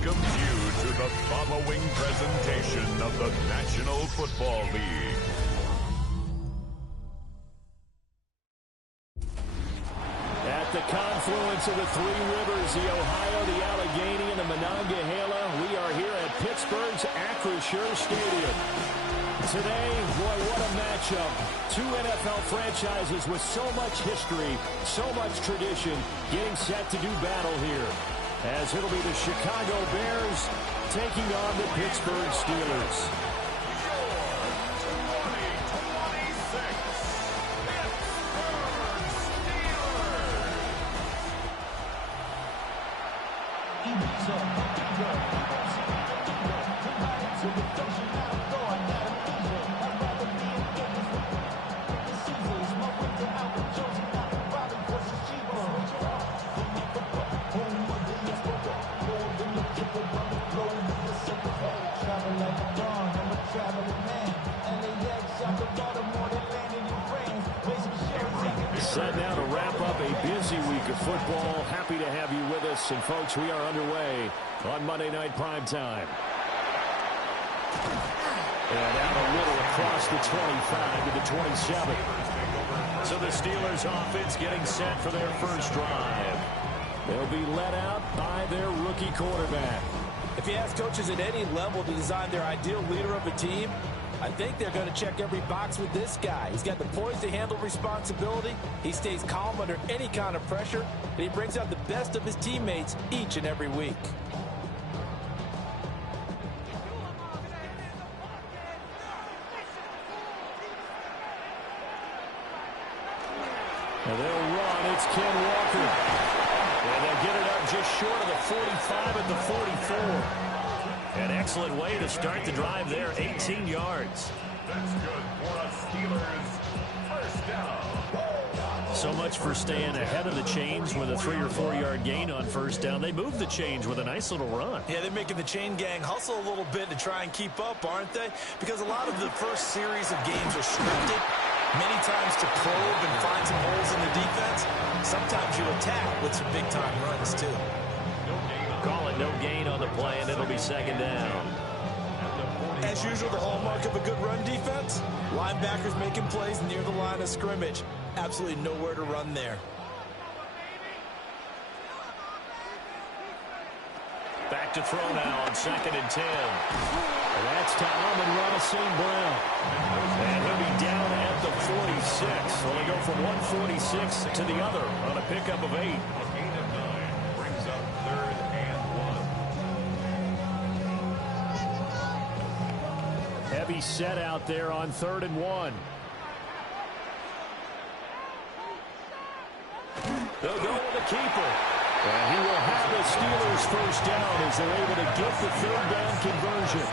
welcomes you to the following presentation of the National Football League. At the confluence of the three rivers, the Ohio, the Allegheny, and the Monongahela, we are here at Pittsburgh's Acrisure Stadium. Today, boy, what a matchup. Two NFL franchises with so much history, so much tradition, getting set to do battle here. As it'll be the Chicago Bears taking on the Pittsburgh Steelers. Set now to wrap up a busy week of football. Happy to have you with us. And, folks, we are underway on Monday Night Primetime. And out a little across the 25 to the 27. So the Steelers offense getting set for their first drive. They'll be led out by their rookie quarterback. If you ask coaches at any level to design their ideal leader of a team, I think they're going to check every box with this guy. He's got the poise to handle responsibility. He stays calm under any kind of pressure, and he brings out the best of his teammates each and every week. And they'll run. It's Ken Walker. And they'll get it up just short of the 45 at the 44. An excellent way to start the drive there, 18 yards. That's good for a Steelers first down. So much for staying ahead of the chains with a 3 or 4 yard gain on first down. They moved the chains with a nice little run. Yeah, they're making the chain gang hustle a little bit to try and keep up, aren't they? Because a lot of the first series of games are scripted, many times to probe and find some holes in the defense. Sometimes you attack with some big-time runs, too. Call it no gain on the play, and it'll be second down. As usual, the hallmark of a good run defense, linebackers making plays near the line of scrimmage. Absolutely nowhere to run there. Back to throw now on 2nd and 10. And that's to Amon-Ra St. Brown. And he'll be down at the 46. So they go from 146 to the other on a pickup of 8. Heavy set out there on 3rd and 1. They'll go with the keeper. And he will have the Steelers first down as they're able to get the 3rd down conversion.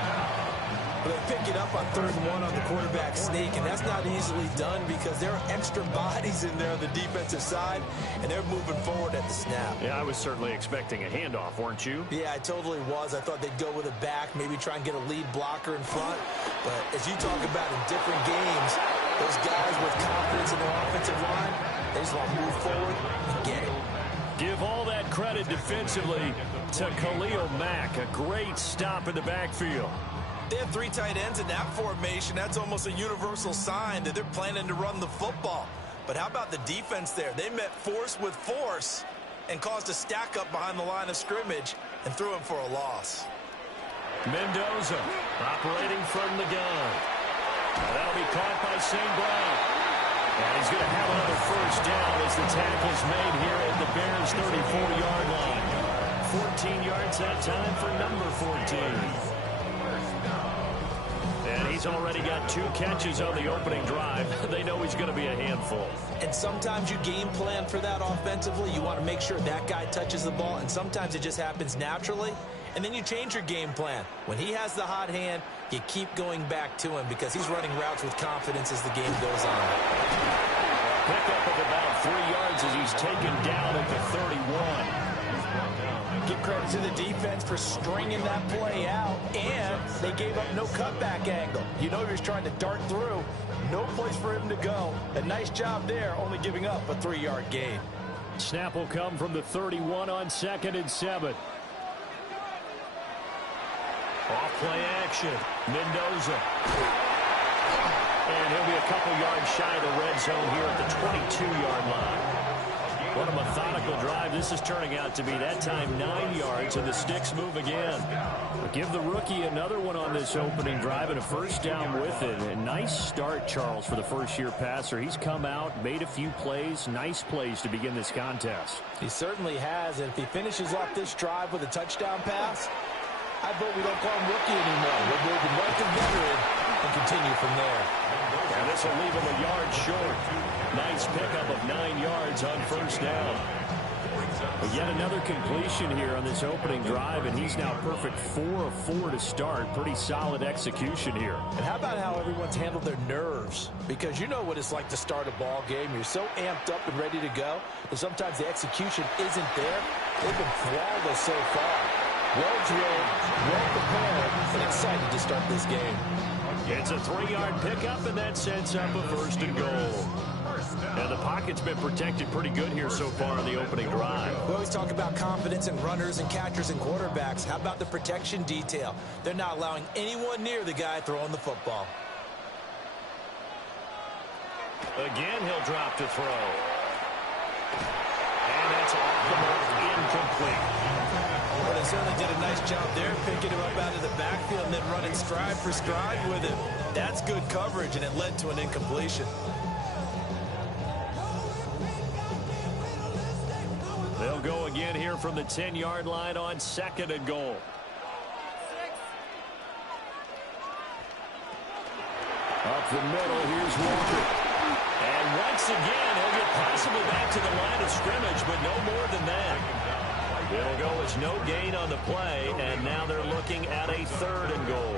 Well, they pick it up on 3rd and 1 on the quarterback sneak, and that's not easily done because there are extra bodies in there on the defensive side, and they're moving forward at the snap. Yeah, I was certainly expecting a handoff, weren't you? Yeah, I totally was. I thought they'd go with a back, maybe try and get a lead blocker in front. But as you talk about in different games, those guys with confidence in their offensive line, they just want to move forward and get it. Give all that credit defensively to Khalil Mack. A great stop in the backfield. They have 3 tight ends in that formation. That's almost a universal sign that they're planning to run the football. But how about the defense there? They met force with force and caused a stack up behind the line of scrimmage and threw him for a loss. Mendoza operating from the gun. That'll be caught by St. Brown. And he's going to have another first down as the tackle's made here at the Bears' 34-yard line. 14 yards that time for number 14. And he's already got 2 catches on the opening drive. They know he's going to be a handful. And sometimes you game plan for that offensively. You want to make sure that guy touches the ball, and sometimes it just happens naturally. And then you change your game plan. When he has the hot hand, you keep going back to him because he's running routes with confidence as the game goes on. Pickup of about 3 yards as he's taken down at the 31. Give credit to the defense for stringing that play out, and they gave up no cutback angle. You know he was trying to dart through. No place for him to go. A nice job there, only giving up a 3-yard gain. Snap will come from the 31 on 2nd and 7. Off play action. Mendoza. And he'll be a couple yards shy of the red zone here at the 22-yard line. What a methodical drive this is turning out to be. That time 9 yards, and the sticks move again. Give the rookie another one on this opening drive and a first down with it. A nice start, Charles, for the first-year passer. He's come out, made a few plays, nice plays to begin this contest. He certainly has, and if he finishes off this drive with a touchdown pass, I vote we don't call him rookie anymore. We'll move him right to veteran and continue from there. And this will leave him a yard short. Nice pickup of 9 yards on first down. But yet another completion here on this opening drive, and he's now perfect 4 of 4 to start. Pretty solid execution here. And how about how everyone's handled their nerves? Because you know what it's like to start a ball game. You're so amped up and ready to go that sometimes the execution isn't there. They've been flawless so far. Well drilled, well prepared, and excited to start this game. It's a 3-yard pickup, and that sets up a first and goal. And the pocket's been protected pretty good here so far on the opening drive. We always talk about confidence in runners and catchers and quarterbacks. How about the protection detail? They're not allowing anyone near the guy throwing the football. Again, he'll drop to throw. And that's off the mark, incomplete. Well, they certainly did a nice job there, picking him up out of the backfield and then running stride for stride with him. That's good coverage, and it led to an incompletion. They'll go again here from the 10-yard line on second and goal. Up the middle, here's Walker. And once again, he'll get possibly back to the line of scrimmage, but no more than that. It'll go as no gain on the play, and now they're looking at a third and goal.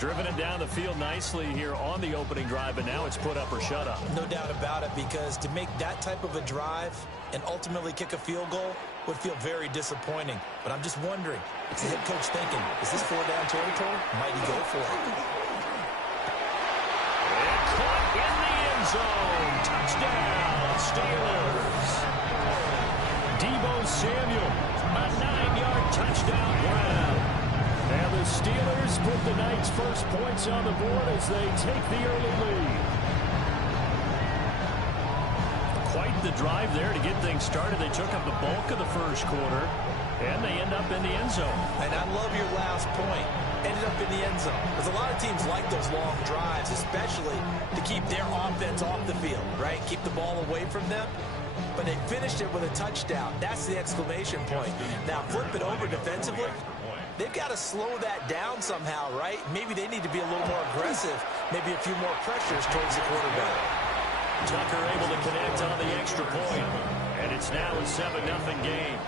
Driven it down the field nicely here on the opening drive, and now it's put up or shut up. No doubt about it, because to make that type of a drive and ultimately kick a field goal would feel very disappointing. But I'm just wondering, is the head coach thinking, is this 4-down territory? Might he go for it? And caught in the end zone. Touchdown, Steelers. Deebo Samuel, a 9-yard touchdown grab. And the Steelers put the night's first points on the board as they take the early lead. Quite the drive there to get things started. They took up the bulk of the first quarter, and they end up in the end zone. And I love your last point. Ended up in the end zone. Because a lot of teams like those long drives, especially to keep their offense off the field, right? Keep the ball away from them. But they finished it with a touchdown. That's the exclamation point. Now flip it over defensively. They've got to slow that down somehow, right? Maybe they need to be a little more aggressive. Maybe a few more pressures towards the quarterback. Tucker able to connect on the extra point. And it's now a 7-0 game.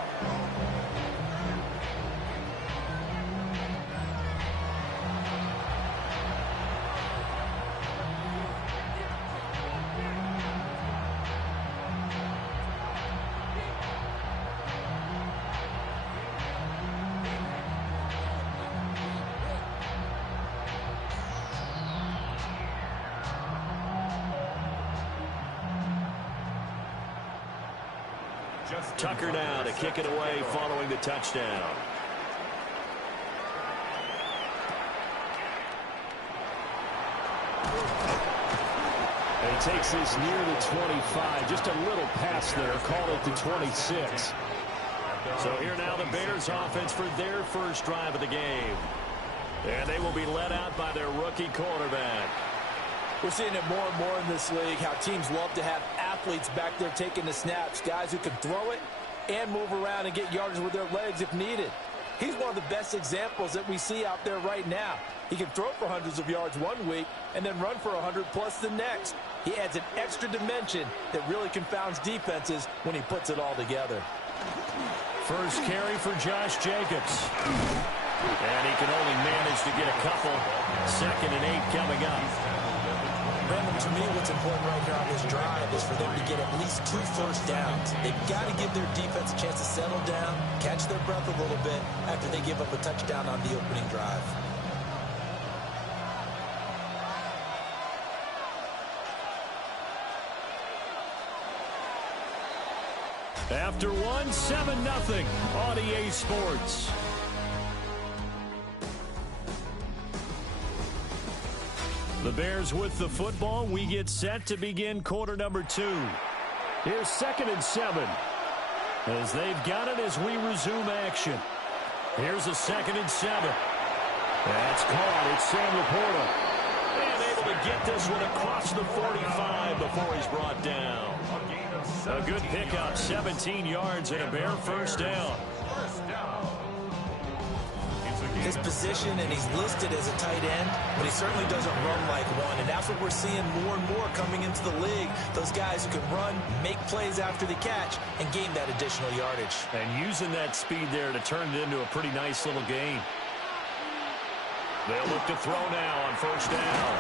Tucker now to kick it away following the touchdown. And he takes this near the 25. Just a little pass there. Call it the 26. So here now the Bears offense for their first drive of the game. And they will be led out by their rookie quarterback. We're seeing it more and more in this league, how teams love to have athletes back there taking the snaps, guys who can throw it and move around and get yardage with their legs if needed. He's one of the best examples that we see out there right now. He can throw for hundreds of yards one week and then run for 100+ the next. He adds an extra dimension that really confounds defenses when he puts it all together. First carry for Josh Jacobs. And he can only manage to get a couple. 2nd and 8 coming up. Brandon, to me, what's important right here on this drive is for them to get at least 2 first downs. They've got to give their defense a chance to settle down, catch their breath a little bit after they give up a touchdown on the opening drive. After one, 7-0 on EA Sports. The Bears with the football. We get set to begin quarter number 2. Here's 2nd and 7. As they've got it as we resume action. Here's a 2nd and 7. That's caught. It's Sam Laporta. And able to get this one across the 45 before he's brought down. A good pickup, 17 yards and a Bear first down. His position, and he's listed as a tight end, but he certainly doesn't run like one, and that's what we're seeing more and more coming into the league. Those guys who can run, make plays after the catch, and gain that additional yardage. And using that speed there to turn it into a pretty nice little game. They'll look to throw now on first down.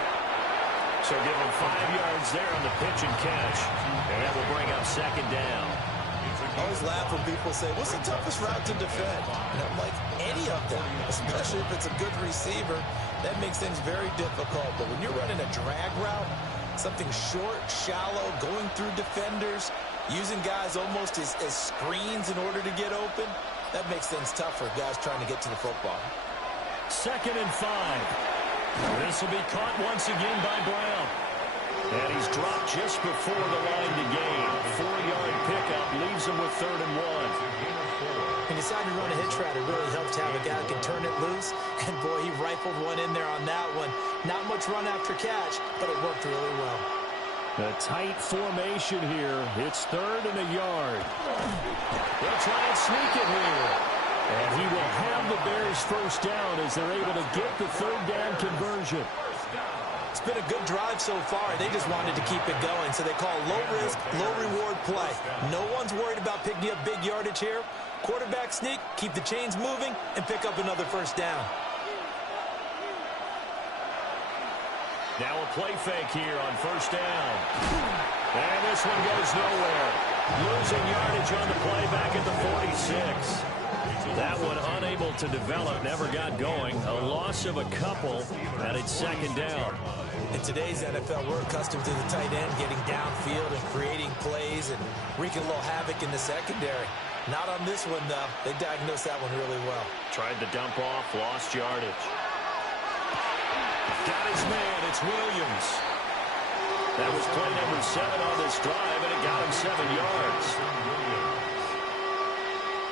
So give him 5 yards there on the pitch and catch, and that will bring up 2nd down. I always laugh when people say, what's the toughest route to defend? And I'm like, any of them, especially if it's a good receiver. That makes things very difficult. But when you're running a drag route, something short, shallow, going through defenders, using guys almost as screens in order to get open, that makes things tough for guys trying to get to the football. 2nd and 5. This will be caught once again by Brown. And he's dropped just before the line to gain. 4-yard pickup leaves him with 3rd and 1. He decided to run a hitch route. It really helps to have a guy that can turn it loose. And, boy, he rifled one in there on that one. Not much run after catch, but it worked really well. A tight formation here. It's 3rd and a yard. They'll try and sneak it here. And he will have the Bears first down as they're able to get the 3rd down conversion. It's been a good drive so far. They just wanted to keep it going, so they call low-risk, low-reward play. No one's worried about picking up big yardage here. Quarterback sneak, keep the chains moving, and pick up another first down. Now a play fake here on first down. And this one goes nowhere. Losing yardage on the play back at the 46. That one unable to develop, never got going. A loss of a couple, and it's 2nd down. In today's NFL, we're accustomed to the tight end getting downfield and creating plays and wreaking a little havoc in the secondary. Not on this one, though. They diagnosed that one really well. Tried to dump off, lost yardage. Got his man, it's Williams. That was play number 7 on this drive, and it got him 7 yards.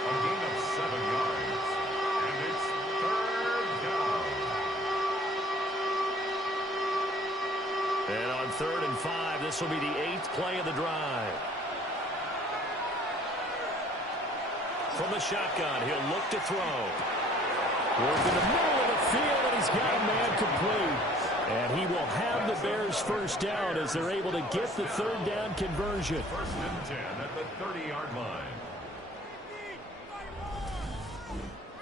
A gain of 7 yards, and it's 3rd down. And on 3rd and 5, this will be the 8th play of the drive. From the shotgun, he'll look to throw. Work in the middle of the field, and he's got a man complete. And he will have the Bears first down as they're able to get the 3rd down conversion. 1st and 10 at the 30-yard line.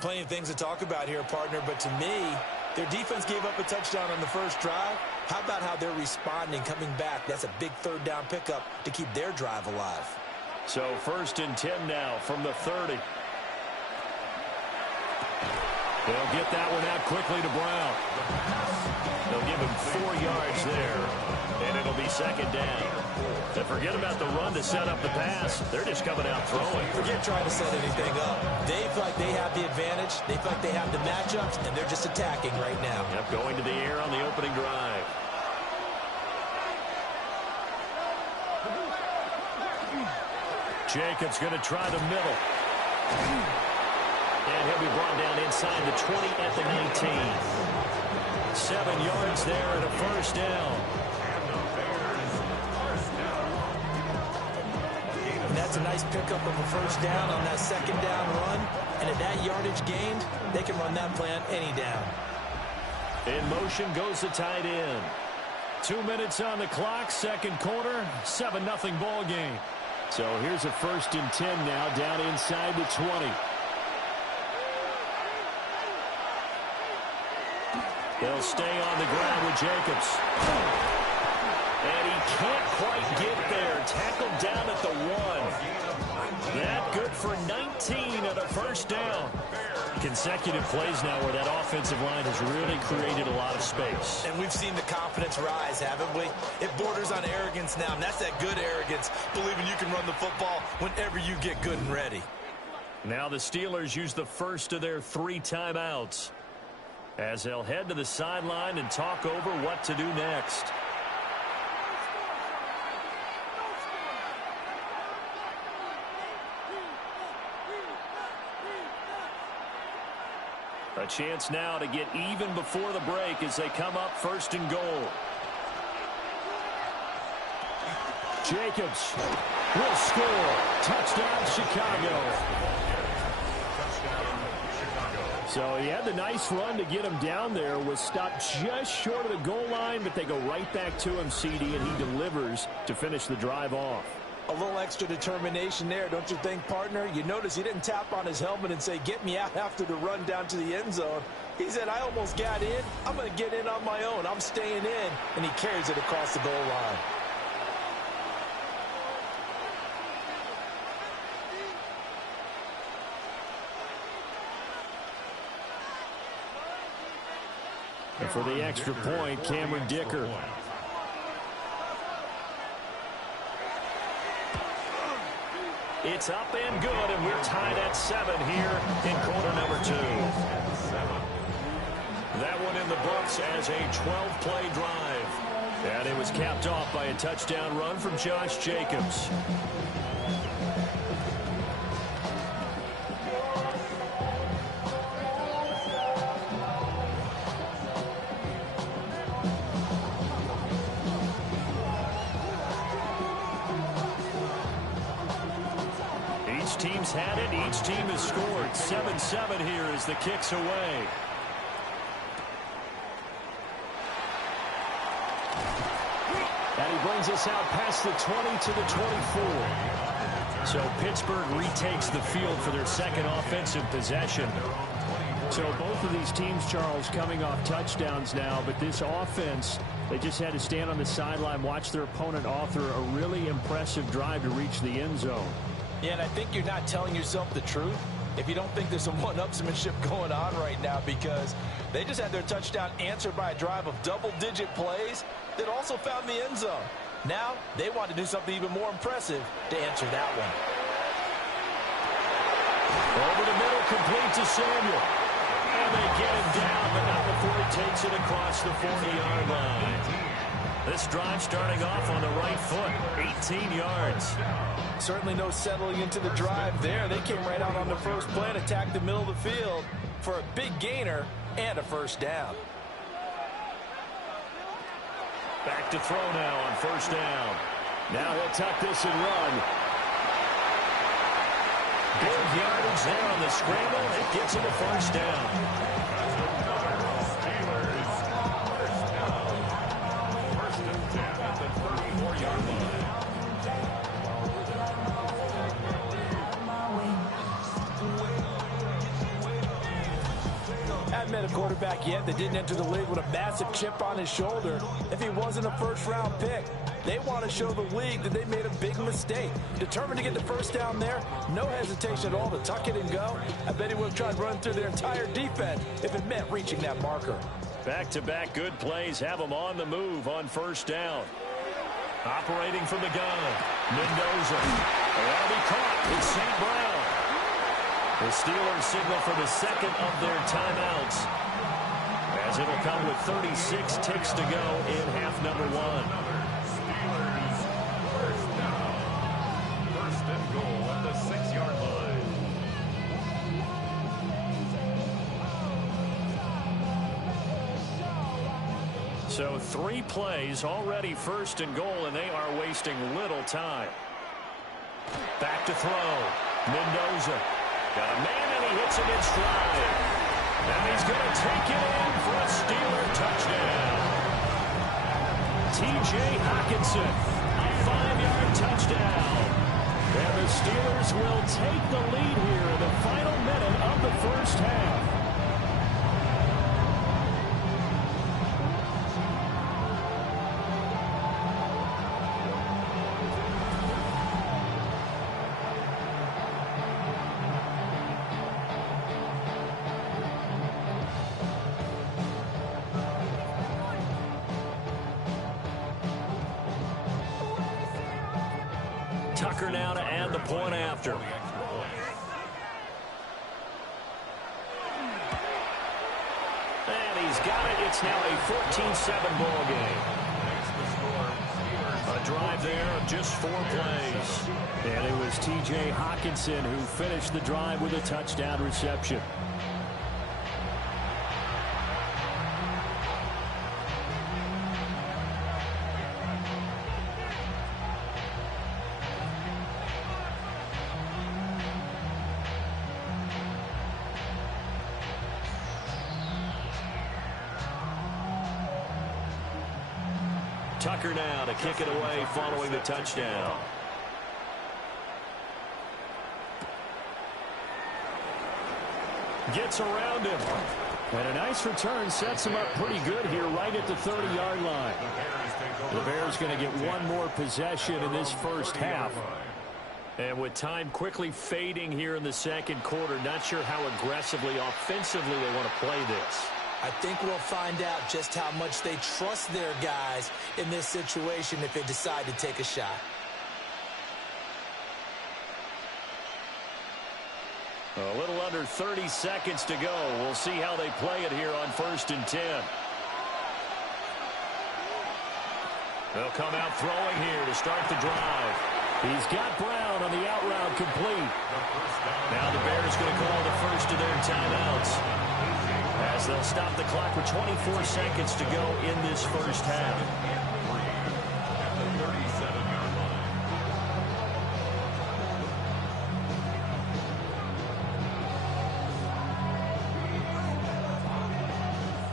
Plenty of things to talk about here, partner, but to me, their defense gave up a touchdown on the first drive. How about how they're responding, coming back? That's a big 3rd down pickup to keep their drive alive. So 1st and 10 now from the 30. They'll get that one out quickly to Brown. They'll give him 4 yards there, and it'll be 2nd down. And forget about the run to set up the pass. They're just coming out throwing. Forget trying to set anything up. They feel like they have the advantage. They feel like they have the matchups, and they're just attacking right now. Yep, going to the air on the opening drive. Jacobs going to try the middle. And he'll be brought down inside the 20 at the 19. 7 yards there and a first down. And that's a nice pickup of a first down on that 2nd down run. And at that yardage gained, they can run that play on any down. In motion goes the tight end. 2 minutes on the clock, 2nd quarter, 7-0 ball game. So here's a 1st and 10 now down inside the 20. They'll stay on the ground with Jacobs. And he can't quite get there. Tackled down at the 1. That good for 19 and a first down. Consecutive plays now where that offensive line has really created a lot of space. And we've seen the confidence rise, haven't we? It borders on arrogance now, and that's that good arrogance, believing you can run the football whenever you get good and ready. Now the Steelers use the first of their 3 timeouts. as they'll head to the sideline and talk over what to do next. A chance now to get even before the break as they come up first and goal. Jacobs will score. Touchdown, Chicago. So he had the nice run to get him down there. Was stopped just short of the goal line, but they go right back to him, CD, and he delivers to finish the drive off. A little extra determination there, don't you think, partner? You notice he didn't tap on his helmet and say, get me out after the run down to the end zone. He said, I almost got in. I'm going to get in on my own. I'm staying in. And he carries it across the goal line. And for the extra point, Cameron Dicker. It's up and good, and we're tied at 7 here in quarter number 2. That one in the books as a 12-play drive. And it was capped off by a touchdown run from Josh Jacobs. Team's had it. Each team has scored. 7-7 here as the kick's away. And he brings us out past the 20 to the 24. So Pittsburgh retakes the field for their second offensive possession. So both of these teams, Charles, coming off touchdowns now, but this offense, they just had to stand on the sideline, watch their opponent author a really impressive drive to reach the end zone. Yeah, and I think you're not telling yourself the truth if you don't think there's some one-upsmanship going on right now, because they just had their touchdown answered by a drive of double-digit plays that also found the end zone. Now they want to do something even more impressive to answer that one. Over the middle, complete to Samuel. And they get him down, but not before he takes it across the 40-yard line. This drive starting off on the right foot, 18 yards. Certainly no settling into the drive there. They came right out on the first play and attacked the middle of the field for a big gainer and a first down. Back to throw now on first down. Now he'll tuck this and run. Big yardage there on the scramble. It gets him a first down. Met a quarterback yet that didn't enter the league with a massive chip on his shoulder if he wasn't a first-round pick. They want to show the league that they made a big mistake. Determined to get the first down there, no hesitation at all to tuck it and go. I bet he would have tried running through their entire defense if it meant reaching that marker. Back-to-back good plays have them on the move on first down. Operating from the gun, Mendoza. That'll be caught. It's St. Brown. The Steelers signal for the second of their timeouts, as it'll come with 36 ticks to go in half number 1. First and goal at the 6-yard line. So 3 plays already first and goal, and they are wasting little time. Back to throw. Mendoza. Got a man, and he hits it in stride. And he's going to take it in for a Steeler touchdown. T.J. Hockenson, a 5-yard touchdown. And the Steelers will take the lead here in the final minute of the first half. Tucker now to add the point after. And He's got it. It's now a 14-7 ball game. A drive there of just 4 plays. And it was T.J. Hockenson who finished the drive with a touchdown reception. Tucker now to kick it away following the touchdown. Gets around him. And a nice return sets him up pretty good here right at the 30-yard line. The Bears going to get one more possession in this first half. And with time quickly fading here in the second quarter, not sure how aggressively, offensively they want to play this. I think we'll find out just how much they trust their guys in this situation if they decide to take a shot. A little under 30 seconds to go. We'll see how they play it here on 1st and 10. They'll come out throwing here to start the drive. He's got Brown on the out route complete. Now the Bears going to call the first of their timeouts, as they'll stop the clock with 24 seconds to go in this first half.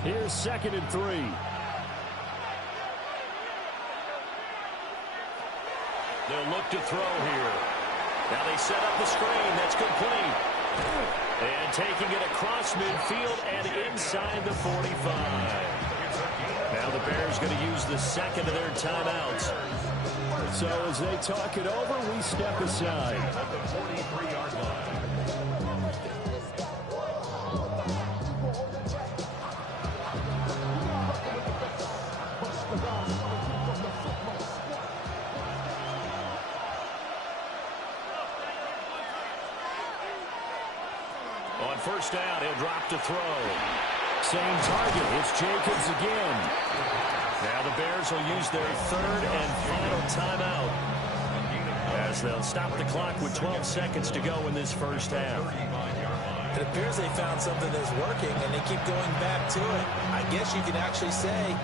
Here's 2nd and 3. They'll look to throw here. Now they set up the screen. That's complete. And taking it across midfield and inside the 45. Now the Bears going to use the second of their timeouts. So as they talk it over, we step aside. On first down, he'll drop to throw. Same target. It's Jacobs again. Now the Bears will use their 3rd and final timeout, as they'll stop the clock with 12 seconds to go in this first half. It appears they found something that's working, and they keep going back to it. I guess you can actually say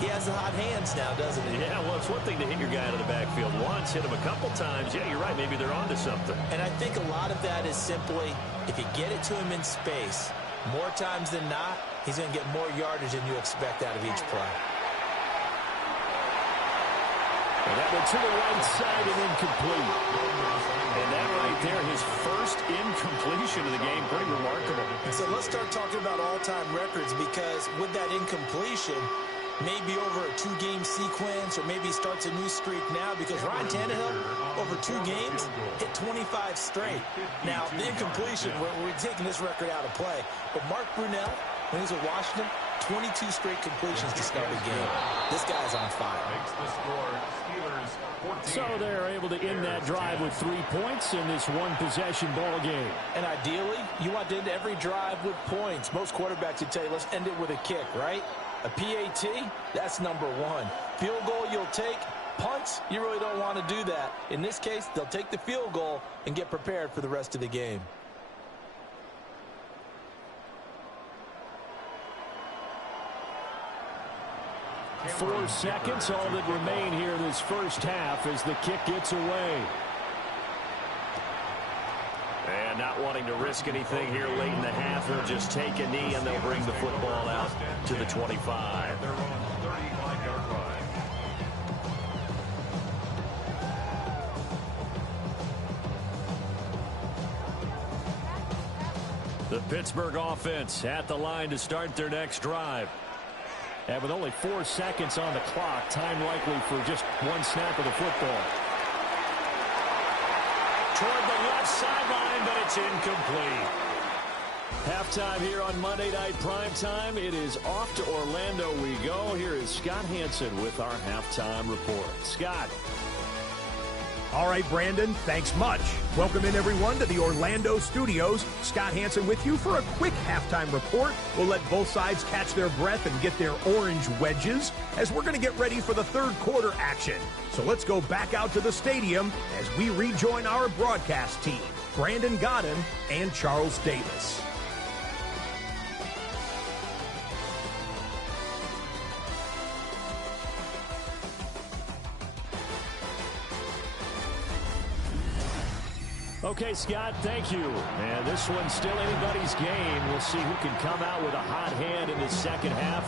he has the hot hands now, doesn't he? Yeah, well, it's one thing to hit your guy out of the backfield once, hit him a couple times. Yeah, you're right. Maybe they're onto something. And I think a lot of that is simply, if you get it to him in space, more times than not, he's going to get more yardage than you expect out of each play. And that went to the right side and incomplete. And that right there, his first incompletion of the game, pretty remarkable. So let's start talking about all-time records, because with that incompletion, maybe over a 2-game sequence, or maybe starts a new streak now, because Ryan Tannehill, over 2 games, hit 25 straight. Now, the incompletion, we're taking this record out of play. But Mark Brunell, when he was at Washington, 22 straight completions to start the game. This guy's on fire. So they're able to end that drive with 3 points in this one-possession ball game. And ideally, you want to end every drive with points. Most quarterbacks would tell you, let's end it with a kick, right? A PAT, that's number 1. Field goal you'll take. Punts, you really don't want to do that. In this case, they'll take the field goal and get prepared for the rest of the game. Four seconds, all that remain here in this first half as the kick gets away. And not wanting to risk anything here late in the half, they'll just take a knee and they'll bring the football out to the 25. The Pittsburgh offense at the line to start their next drive. And with only 4 seconds on the clock, time likely for just one snap of the football. Toward the left sideline, but it's incomplete. Halftime here on Monday Night Primetime. It is off to Orlando we go. Here is Scott Hansen with our halftime report. Scott. All right, Brandon, thanks much. Welcome in, everyone, to the Orlando studios. Scott Hansen with you for a quick halftime report. We'll let both sides catch their breath and get their orange wedges as we're going to get ready for the third quarter action. So let's go back out to the stadium as we rejoin our broadcast team, Brandon Godden and Charles Davis. Okay, Scott, thank you. And this one's still anybody's game. We'll see who can come out with a hot hand in the second half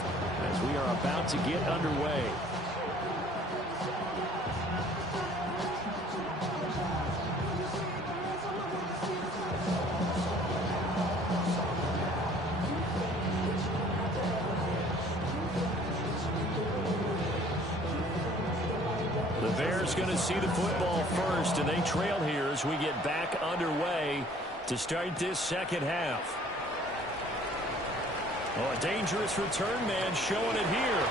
as we are about to get underway. The Bears going to see the football first, and they trail here as we get back underway to start this second half. Oh, a dangerous return man showing it here.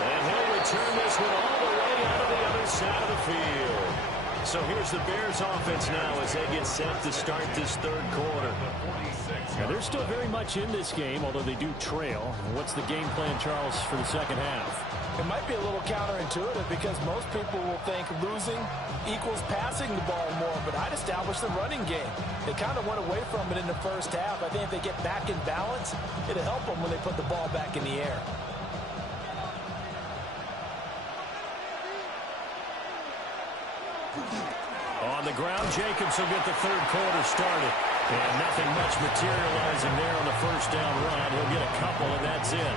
And he'll return this one all the way out of the other side of the field. So here's the Bears offense now as they get set to start this third quarter. Now, they're still very much in this game, although they do trail. What's the game plan, Charles, for the second half? It might be a little counterintuitive because most people will think losing equals passing the ball more, but I'd establish the running game. They kind of went away from it in the first half. I think if they get back in balance, it'll help them when they put the ball back in the air. On the ground, Jacobs will get the third quarter started. And nothing much materializing there on the first down run. He'll get a couple, and that's it.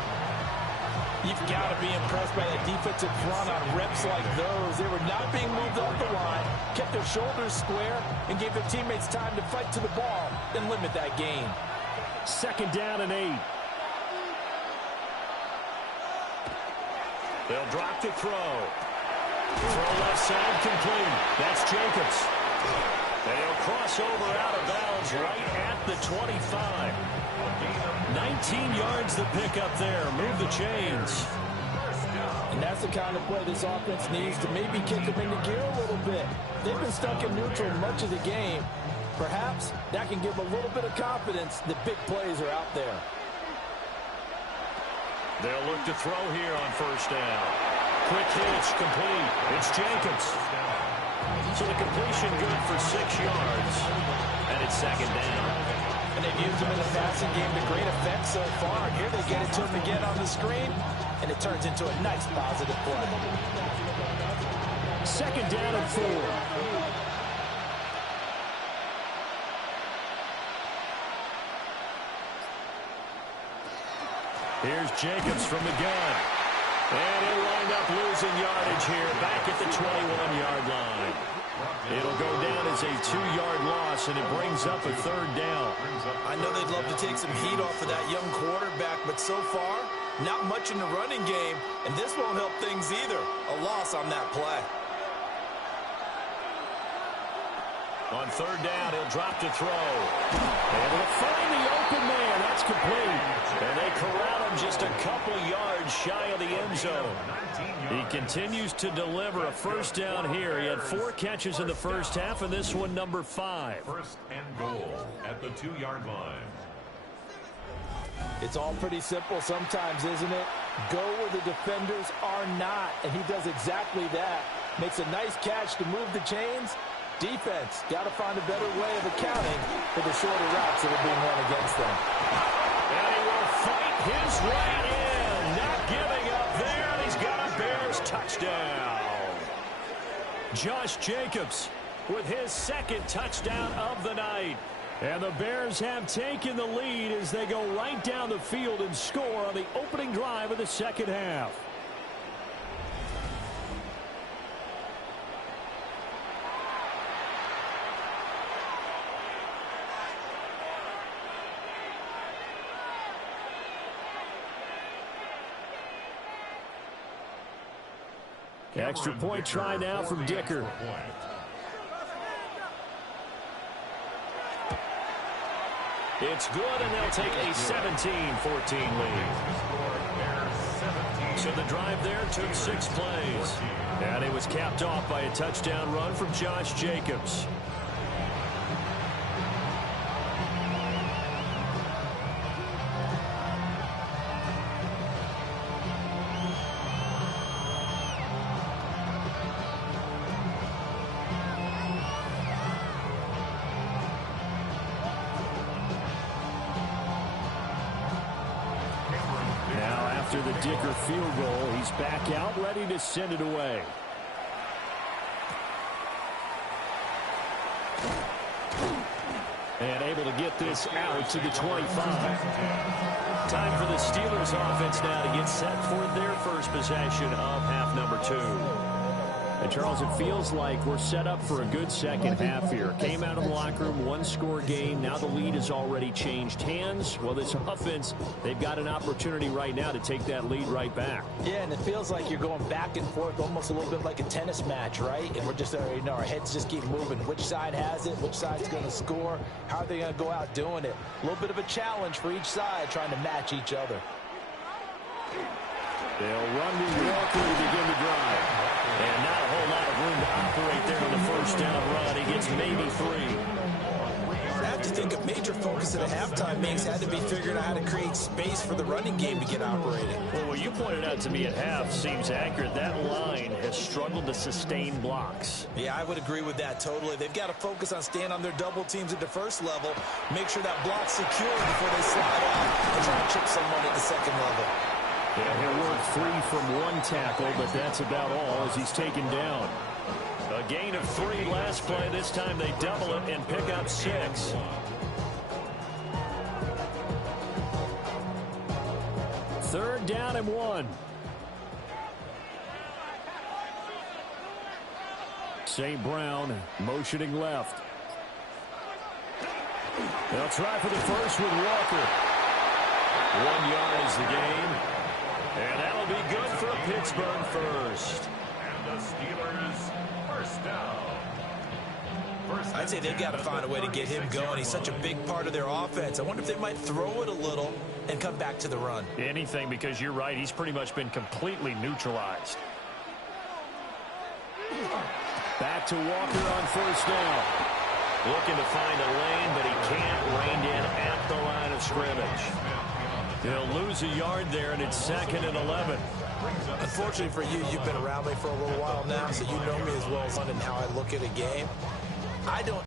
You've got to be impressed by that defensive front on reps like those. They were not being moved off the line, kept their shoulders square, and gave their teammates time to fight to the ball and limit that gain. Second down and 8. They'll drop to throw. Throw left side complete. That's Jacobs. And he'll cross over out of bounds right at the 25. 19 yards to pick up there. Move the chains. And that's the kind of play this offense needs to maybe kick them into gear a little bit. They've been stuck in neutral much of the game. Perhaps that can give a little bit of confidence that big plays are out there. They'll look to throw here on first down. Quick hitch, complete. It's Jacobs. So the completion good for 6 yards. And it's second down. And they've used him in the passing game to great effect so far. Here they get it to him again on the screen, and it turns into a nice positive play. Second down and 4. Here's Jacobs from the gun. And he'll wind up losing yardage here back at the 21-yard line. It'll go down as a 2-yard loss, and it brings up a third down. I know they'd love to take some heat off of that young quarterback, but so far, not much in the running game, and this won't help things either. A loss on that play. On third down, he'll drop to throw. And he'll find the open man. That's complete. And they corral him just a couple yards shy of the end zone. He continues to deliver a first down here. He had 4 catches in the first half, and this one number 5. First and goal at the 2-yard line. It's all pretty simple sometimes, isn't it? Go where the defenders are not, and he does exactly that. Makes a nice catch to move the chains. Defense got to find a better way of accounting for the shorter routes that are being run against them. And he will fight his way in. Not giving up there, and he's got a Bears touchdown. Josh Jacobs with his second touchdown of the night. And the Bears have taken the lead as they go right down the field and score on the opening drive of the second half. Extra point try now from Dicker. It's good, and they'll take a 17-14 lead. So the drive there took 6 plays. And it was capped off by a touchdown run from Josh Jacobs. After the Dicker field goal, he's back out, ready to send it away. And able to get this out to the 25. Time for the Steelers offense now to get set for their first possession of half number 2. And, Charles, it feels like we're set up for a good second half here. Came out of the locker room, one-score game. Now the lead has already changed hands. Well, this offense, they've got an opportunity right now to take that lead right back. Yeah, and it feels like you're going back and forth almost a little bit like a tennis match, right? And we're just, our heads just keep moving. Which side has it? Which side's going to score? How are they going to go out doing it? A little bit of a challenge for each side trying to match each other. They'll run to Walker to begin the drive. And not a whole lot of room to operate there on the first down run. He gets maybe 3. I have to think a major focus at a halftime means had to be figuring out how to create space for the running game to get operating. Well, what you pointed out to me at half seems accurate. That line has struggled to sustain blocks. Yeah, I would agree with that totally. They've got to focus on staying on their double teams at the first level, make sure that block's secure before they slide out and try to chip someone at the second level. Yeah, he'll work 3 from 1 tackle, but that's about all as he's taken down. A gain of 3 last play. This time they double it and pick up 6. Third down and 1. St. Brown motioning left. They'll try for the first with Walker. 1 yard is the game. And that'll be good for a Pittsburgh first. And the Steelers first down. I'd say they've got to find a way to get him going. He's such a big part of their offense. I wonder if they might throw it a little and come back to the run. Anything, because you're right. He's pretty much been completely neutralized. Back to Walker on first down. Looking to find a lane, but he can't. Reined in at the line of scrimmage. They'll lose a yard there, and it's 2nd and 11. Unfortunately for you, you've been around me for a little while now, so you know me as well as and how I look at a game. I don't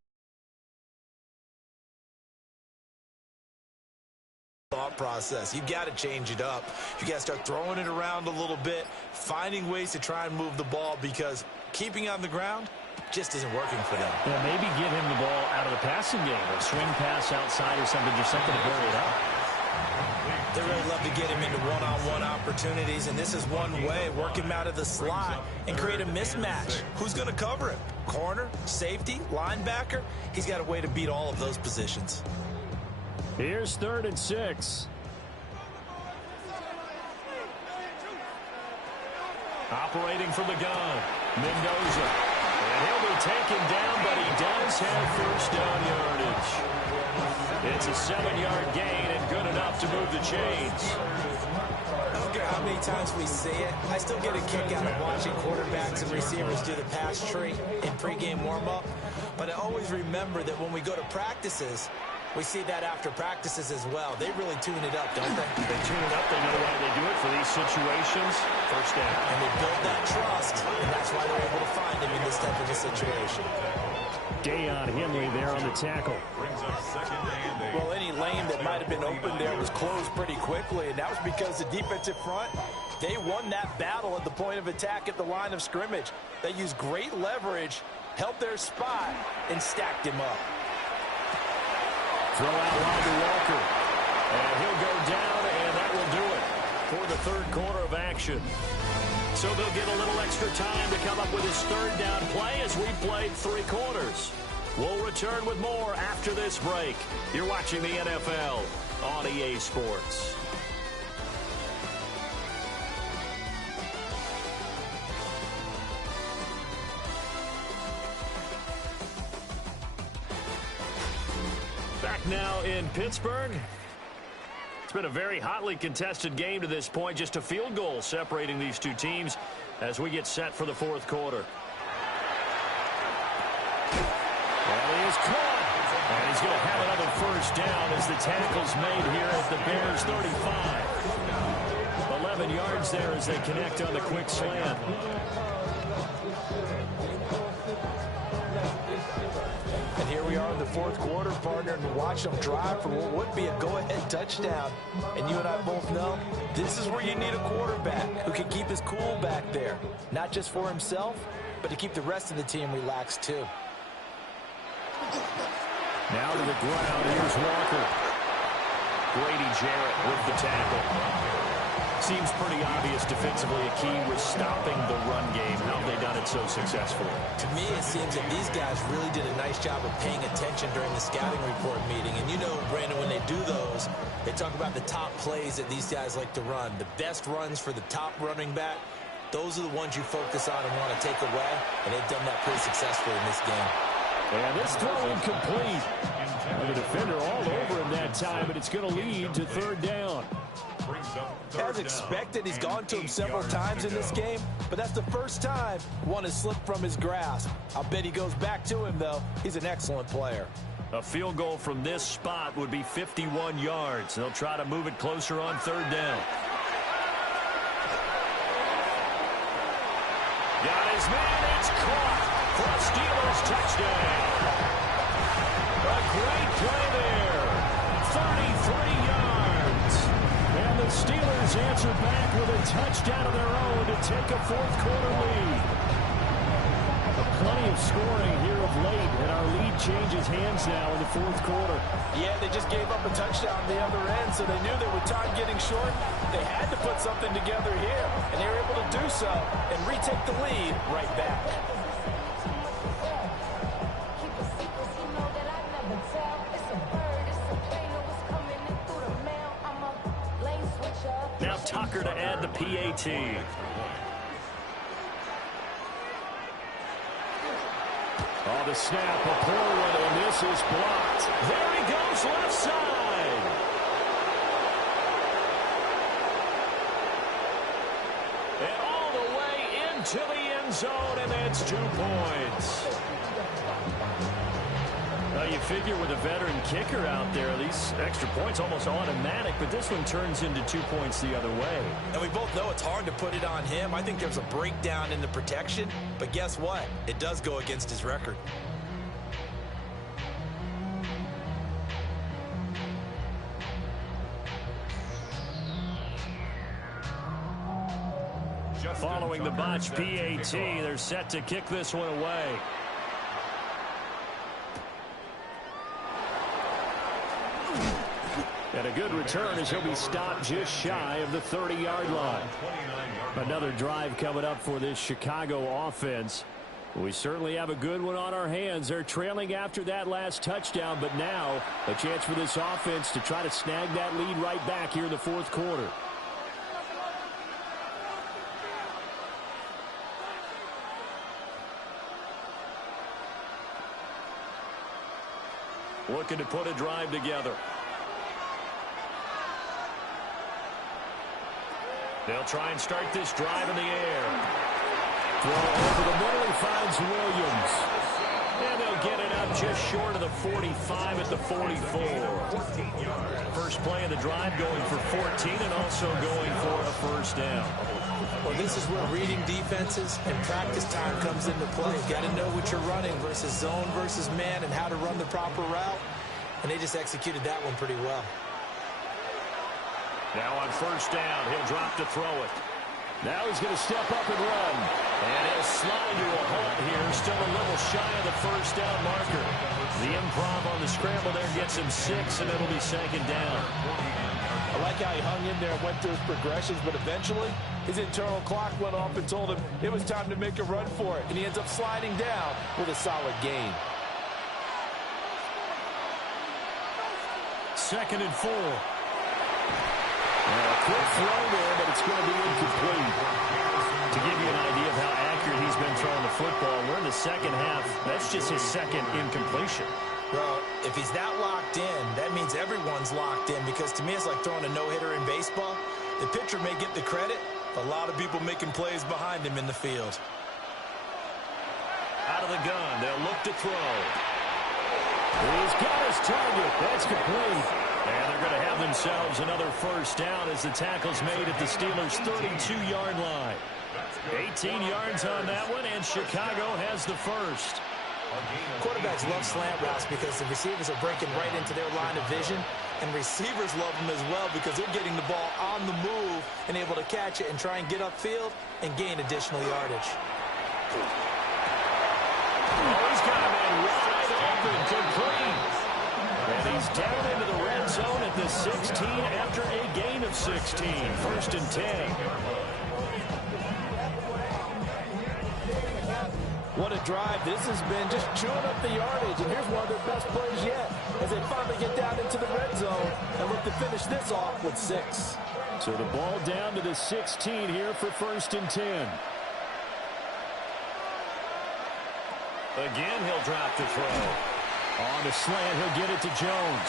thought process. You got to change it up. You got to start throwing it around a little bit, finding ways to try and move the ball, because keeping on the ground just isn't working for them. Yeah, maybe get him the ball out of the passing game, or swing pass outside or something, just something to vary it up. They really love to get him into one-on-one opportunities, and this is one way. Work him out of the slot and create a mismatch. Who's going to cover him? Corner, safety, linebacker? He's got a way to beat all of those positions. Here's 3rd and 6. Operating from the gun, Mendoza. And he'll be taken down, but he does have first down yardage. It's a 7-yard gain and good enough to move the chains. I don't care how many times we see it. I still get a kick out of watching quarterbacks and receivers do the pass tree in pregame warm-up. But I always remember that when we go to practices, we see that after practices as well. They really tune it up, don't they? They tune it up. They know why they do it for these situations. First down. And they build that trust, and that's why they're able to find him in this type of a situation. Dayon Henley there on the tackle. Well, any lane that might have been open there was closed pretty quickly, and that was because the defensive front, they won that battle at the point of attack at the line of scrimmage. They used great leverage, held their spot, and stacked him up. Throw out wide to Walker. And he'll go down, and that will do it for the 3rd quarter of action. So they'll get a little extra time to come up with his 3rd down play as we played 3 quarters. We'll return with more after this break. You're watching the NFL on EA Sports. Back now in Pittsburgh. It's been a very hotly contested game to this point. Just a field goal separating these two teams as we get set for the fourth quarter. And he is caught. And he's going to have another first down as the tackle's made here at the Bears 35. 11 yards there as they connect on the quick slant. And here we are in the fourth quarter, partner, and watch them drive for what would be a go-ahead touchdown. And you and I both know this is where you need a quarterback who can keep his cool back there. Not just for himself, but to keep the rest of the team relaxed too. Now to the ground. Here's Walker. Grady Jarrett with the tackle. Seems pretty obvious defensively a key was stopping the run game. How have they done it so successfully? To me, it seems that these guys really did a nice job of paying attention during the scouting report meeting. And you know, Brandon, when they do those, they talk about the top plays that these guys like to run. The best runs for the top running back, those are the ones you focus on and want to take away. And they've done that pretty successfully in this game. And this throw incomplete. The defender all over him that time, but it's going to lead to third down. As expected, he's gone to him several times in this game, but that's the first time one has slipped from his grasp. I'll bet he goes back to him, though. He's an excellent player. A field goal from this spot would be 51 yards. They'll try to move it closer on third down. Got his man. It's caught for a Steelers touchdown. A great play there. 33 yards. And the Steelers answer back with a touchdown of their own to take a fourth quarter lead. Plenty of scoring here of late, and our lead changes hands now in the fourth quarter. Yeah, they just gave up a touchdown on the other end, so they knew that with time getting short, they had to put something together here, and they were able to do so and retake the lead right back. Now Tucker to add the PAT. Oh, the snap, a poor one, and this is blocked. There he goes, left side. And all the way into the end zone, and that's 2 points. Now you figure with a veteran kicker out there, these extra points almost automatic, but this one turns into 2 points the other way. And we both know it's hard to put it on him. I think there's a breakdown in the protection, but guess what? It does go against his record. Following the botch PAT, they're set to kick this one away. And a good return as he'll be stopped just shy of the 30-yard line. Another drive coming up for this Chicago offense. We certainly have a good one on our hands. They're trailing after that last touchdown, but now a chance for this offense to try to snag that lead right back here in the fourth quarter. Looking to put a drive together. They'll try and start this drive in the air. Throw over the middle, he finds Williams. And they'll get it up just short of the 45 at the 44. First play of the drive going for 14 and also going for a first down. Well, this is where reading defenses and practice time comes into play. You've got to know what you're running versus zone versus man and how to run the proper route. And they just executed that one pretty well. Now on first down, he'll drop to throw it. Now he's going to step up and run. And he'll slide to a halt here. Still a little shy of the first down marker. The improv on the scramble there gets him 6, and it'll be second down. I like how he hung in there and went through his progressions, but eventually his internal clock went off and told him it was time to make a run for it. And he ends up sliding down with a solid gain. Second and 4. A quick throw there, but it's going to be incomplete. To give you an idea of how accurate he's been throwing the football, we're in the second half. That's just his second incompletion. Well, if he's that locked in, that means everyone's locked in, because to me it's like throwing a no-hitter in baseball. The pitcher may get the credit, but a lot of people making plays behind him in the field. Out of the gun, they'll look to throw. He's got his target. That's complete. And they're going to have themselves another first down as the tackle's made at the Steelers' 32-yard line. 18 yards on that one, and Chicago has the first. Quarterbacks love slant routes because the receivers are breaking right into their line of vision, and receivers love them as well because they're getting the ball on the move and able to catch it and try and get upfield and gain additional yardage. Oh, he's got a man wide open, complete. And he's down into the red zone at the 16 after a gain of 16. First and 10. What a drive this has been, just chewing up the yardage. And here's one of their best plays yet as they finally get down into the red zone and look to finish this off with 6. So the ball down to the 16 here for first and 10. Again, he'll drop the throw. On the slant, he'll get it to Jones.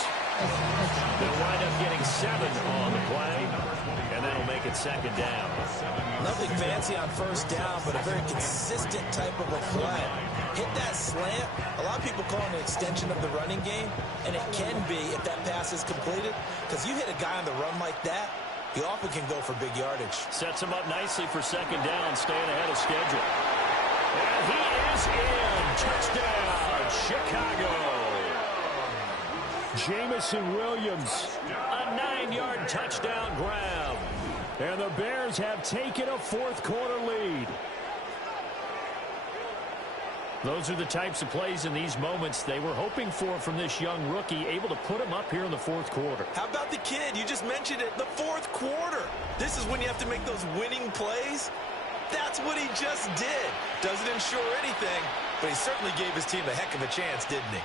They'll wind up getting 7 on the play, and that'll make it second down. Nothing fancy on first down, but a very consistent type of a play. Hit that slant. A lot of people call it an extension of the running game, and it can be if that pass is completed, because you hit a guy on the run like that, he often can go for big yardage. Sets him up nicely for second down, staying ahead of schedule. And he is in. Touchdown, Chicago. Jamison Williams, a 9-yard touchdown grab. And the Bears have taken a fourth-quarter lead. Those are the types of plays in these moments they were hoping for from this young rookie, able to put him up here in the fourth quarter. How about the kid? You just mentioned it, the fourth quarter. This is when you have to make those winning plays. That's what he just did. Doesn't ensure anything, but he certainly gave his team a heck of a chance, didn't he?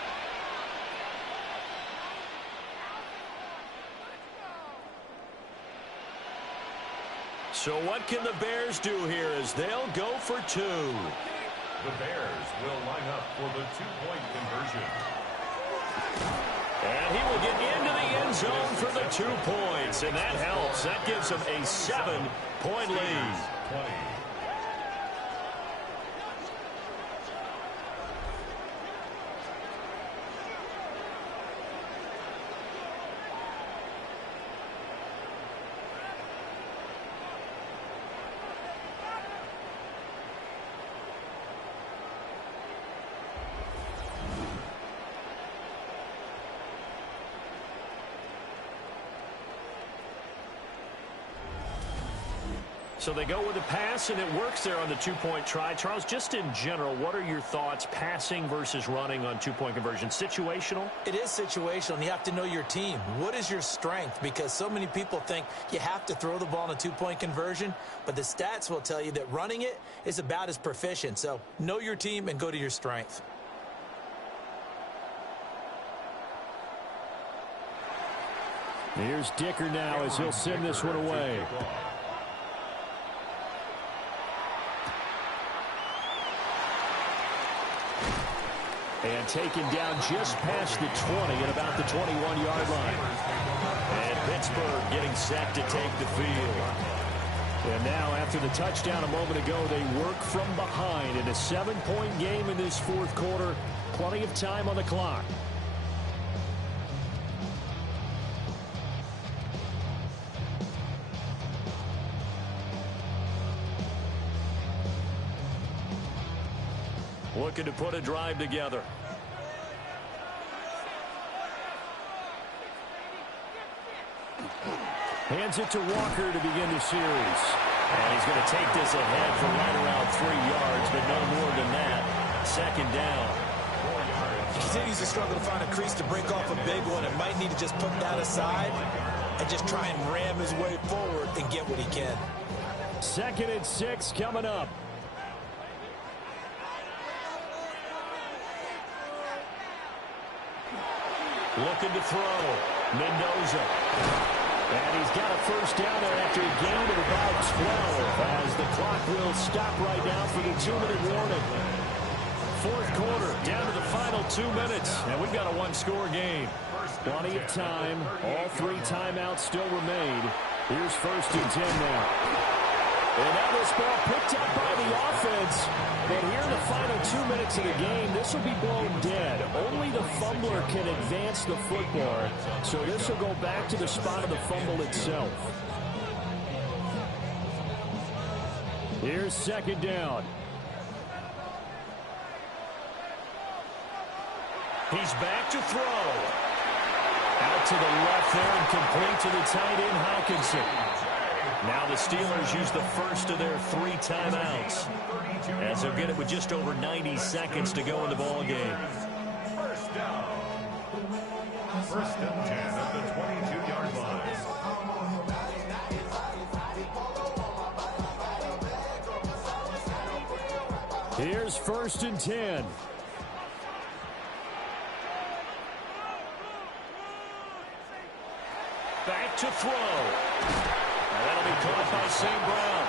So what can the Bears do here as they'll go for 2? The Bears will line up for the 2-point conversion. And he will get into the end zone for the 2 points, and that helps. That gives them a 7-point lead. 20. So they go with a pass, and it works there on the 2-point try. Charles, just in general, what are your thoughts passing versus running on 2-point conversion? Situational? It is situational, and you have to know your team. What is your strength? Because so many people think you have to throw the ball in a 2-point conversion, but the stats will tell you that running it is about as proficient. So know your team and go to your strength. Here's Dicker now as he'll send this one away. And taken down just past the 20 at about the 21-yard line. And Pittsburgh getting set to take the field. And now after the touchdown a moment ago, they work from behind in a 7-point game in this fourth quarter. Plenty of time on the clock. Looking to put a drive together. Hands it to Walker to begin the series. And he's going to take this ahead for right around 3 yards, but no more than that. Second down. He continues to struggle to find a crease to break off a big one and might need to just put that aside and just try and ram his way forward and get what he can. 2nd and 6 coming up. Looking to throw. Mendoza. And he's got a first down there after a gain of about 12 as the clock will stop right now for the 2-minute warning. Fourth quarter, down to the final 2 minutes, and we've got a one-score game. Plenty of time. All 3 timeouts still remain. Here's 1st and 10 now. And now this ball picked up by the offense. But here in the final 2 minutes of the game, this will be blown dead. Only the fumbler can advance the football. So this will go back to the spot of the fumble itself. Here's 2nd down. He's back to throw. Out to the left there and complete to the tight end, Hawkinson. Now the Steelers use the first of their 3 timeouts, as they'll get it with just over 90 seconds to go in the ball game. First down. 1st and 10 at the 22-yard line. Here's 1st and 10. Back to throw. And that'll be caught by St. Brown.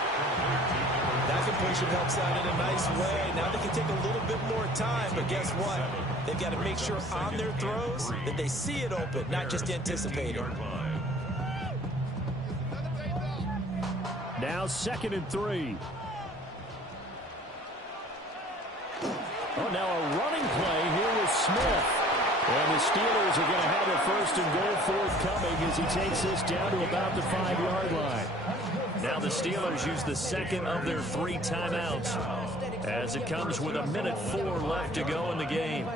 That completion helps out in a nice way. Now they can take a little bit more time, but guess what? They've got to make sure on their throws that they see it open, not just anticipate it. Now 2nd and 3. Oh, now a running play here with Smith. And the Steelers are going to have a 1st and goal forthcoming as he takes this down to about the 5-yard line. Now the Steelers use the 2nd of their 3 timeouts as it comes with 1:04 left to go in the game.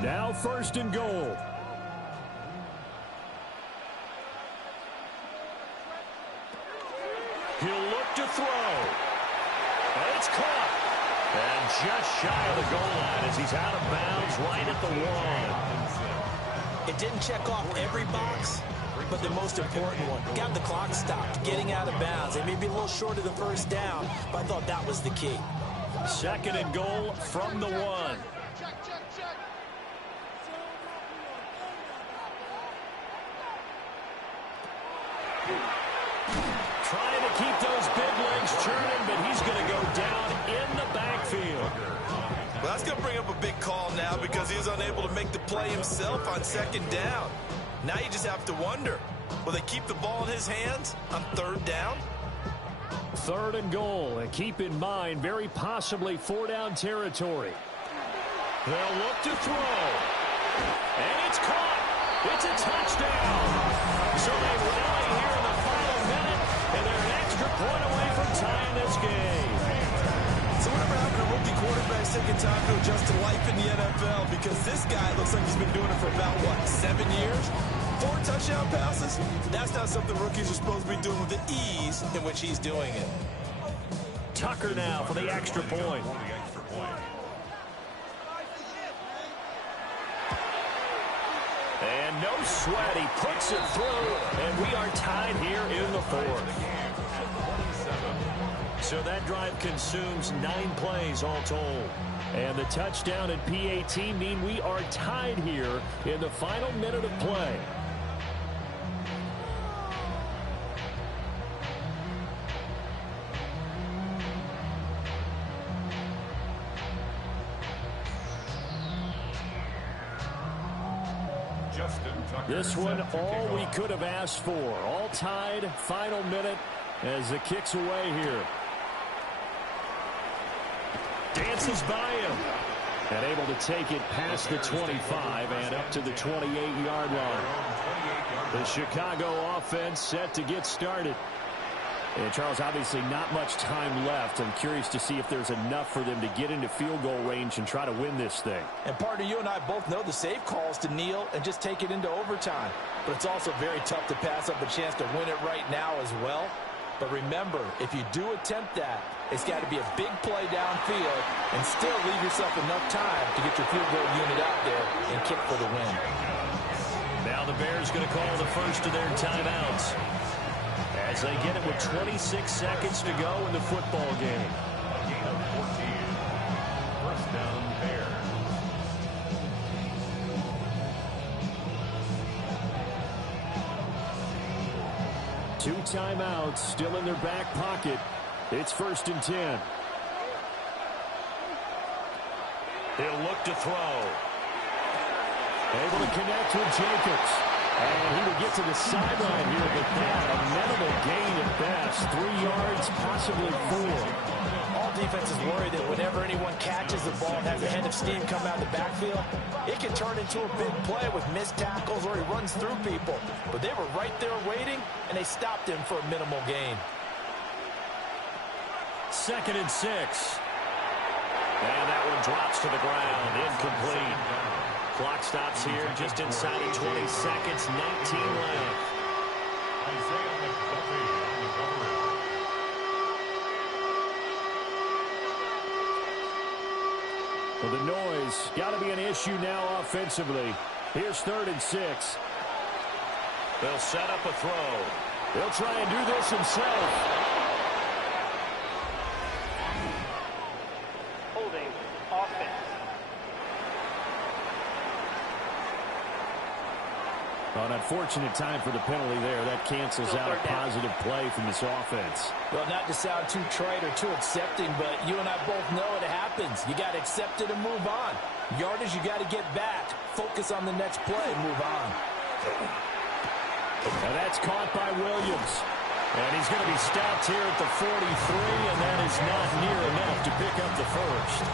Now 1st and goal. He'll look to throw. And it's caught. And just shy of the goal line as he's out of bounds right at the 1. It didn't check off every box, but the most important one. Got the clock stopped, getting out of bounds. They may be a little short of the 1st down, but I thought that was the key. 2nd and goal from the 1. Trying to keep those big legs churning, but he's going to go down in the backfield. Well, that's going to bring up a big call now because he was unable to make the play himself on 2nd down. Now you just have to wonder, will they keep the ball in his hands on 3rd down? 3rd and goal, and keep in mind, very possibly 4-down territory. They'll look to throw. And it's caught. It's a touchdown. So they rally here in the final minute, and they're an extra point away from tying this game. So whatever happened to rookie quarterbacks taking time to adjust to life in the NFL? Because this guy looks like he's been doing it for about, 7 years? 4 touchdown passes? That's not something rookies are supposed to be doing with the ease in which he's doing it. Tucker now for the extra point. And no sweat, he puts it through, and we are tied here in the 4th. So that drive consumes 9 plays all told. And the touchdown and PAT mean we are tied here in the final minute of play. This one, all we could have asked for. All tied, final minute as it kicks away here. Dances by him. And able to take it past the 25 and up to the 28-yard line. The Chicago offense set to get started. And Charles, obviously not much time left. I'm curious to see if there's enough for them to get into field goal range and try to win this thing. And partner, you and I both know the safe call is to kneel and just take it into overtime. But it's also very tough to pass up a chance to win it right now as well. But remember, if you do attempt that, it's got to be a big play downfield and still leave yourself enough time to get your field goal unit out there and kick for the win. Now the Bears going to call the first of their timeouts as they get it with 26 seconds to go in the football game. Gain of 14. First down, Bears. timeouts still in their back pocket. It's 1st and 10. He'll look to throw. Able to connect with Jacobs. And he would get to the sideline here, but that a minimal gain at best. 3 yards, possibly 4. All defenses worry that whenever anyone catches the ball and has a head of steam come out of the backfield, it can turn into a big play with missed tackles or he runs through people. But they were right there waiting, and they stopped him for a minimal gain. 2nd and 6. And that one drops to the ground. Incomplete. Clock stops here just inside of 20 seconds. 19 left. Well, the noise got to be an issue now offensively. Here's 3rd and 6. They'll set up a throw. He'll try and do this himself. An unfortunate time for the penalty there. That cancels out a positive play from this offense. Well, not to sound too trite or too accepting, but you and I both know it happens. You got to accept it and move on. Yardage, you got to get back. Focus on the next play and move on. Now that's caught by Williams. And he's going to be stopped here at the 43, and that is not near enough to pick up the first.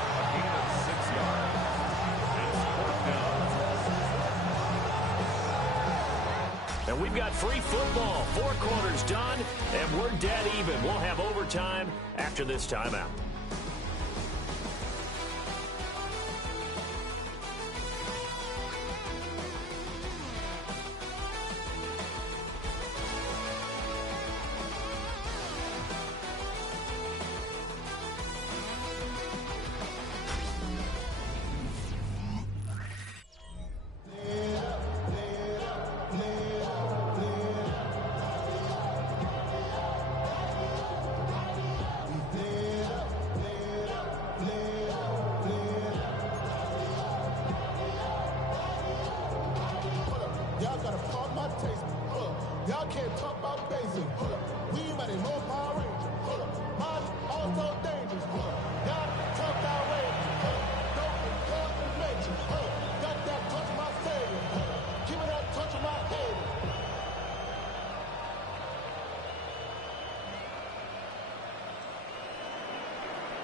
And we've got free football. 4 quarters done, and we're dead even. We'll have overtime after this timeout. Y'all can't talk about basic. We ain't about no Power Ranger. Madden also dangerous. Y'all talk that way. Don't talk to mention. Got that touch my savior. Give me that touch of my head.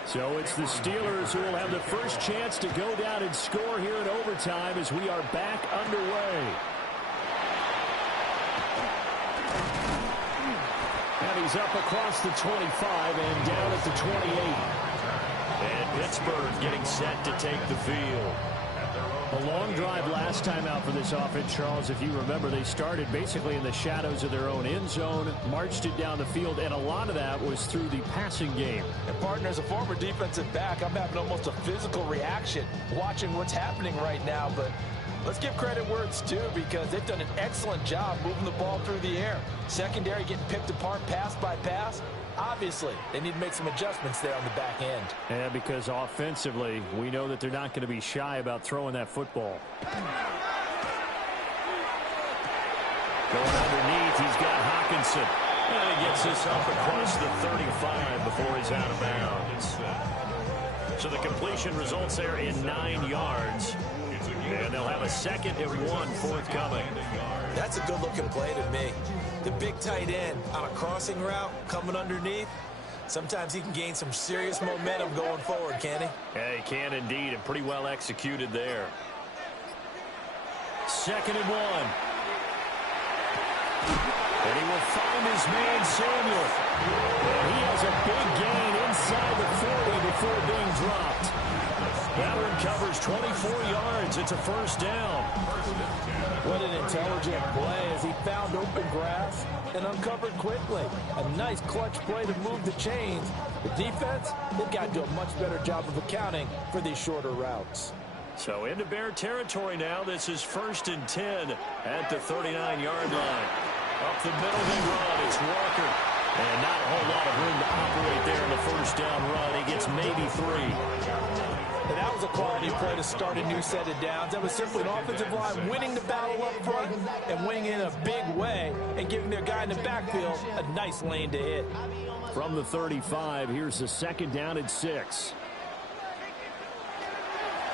So it's the Steelers who will have the first chance to go down and score here in overtime as we are back underway. And he's up across the 25 and down at the 28. And Pittsburgh getting set to take the field. A long drive last time out for this offense, Charles. If you remember, they started basically in the shadows of their own end zone, marched it down the field, and a lot of that was through the passing game. And partner, as a former defensive back, I'm having almost a physical reaction watching what's happening right now. But let's give credit where it's due, because they've done an excellent job moving the ball through the air. Secondary getting picked apart pass by pass. Obviously, they need to make some adjustments there on the back end. Yeah, because offensively, we know that they're not going to be shy about throwing that football. Going underneath, he's got Hawkinson. And he gets this up across the 35 before he's out of bounds. So the completion results there in 9 yards. And they'll have a 2nd and 1 forthcoming. That's a good-looking play to me. The big tight end on a crossing route coming underneath. Sometimes he can gain some serious momentum going forward, can't he? Yeah, he can indeed, and pretty well executed there. 2nd and 1. And he will find his man, Samuel. And he has a big gain inside the 40 before being dropped. That one covers 24 yards. It's a first down. What an intelligent play as he found open grass and uncovered quickly. A nice clutch play to move the chains. The defense, they've got to do a much better job of accounting for these shorter routes. So into Bear territory now. This is 1st and 10 at the 39-yard line. Up the middle they run. It's Walker. And not a whole lot of room to operate there in the first down run. He gets maybe 3. And that was a quality play to start a new set of downs. That was simply an offensive line winning the battle up front and winning in a big way and giving their guy in the backfield a nice lane to hit. From the 35, here's the second down and 6.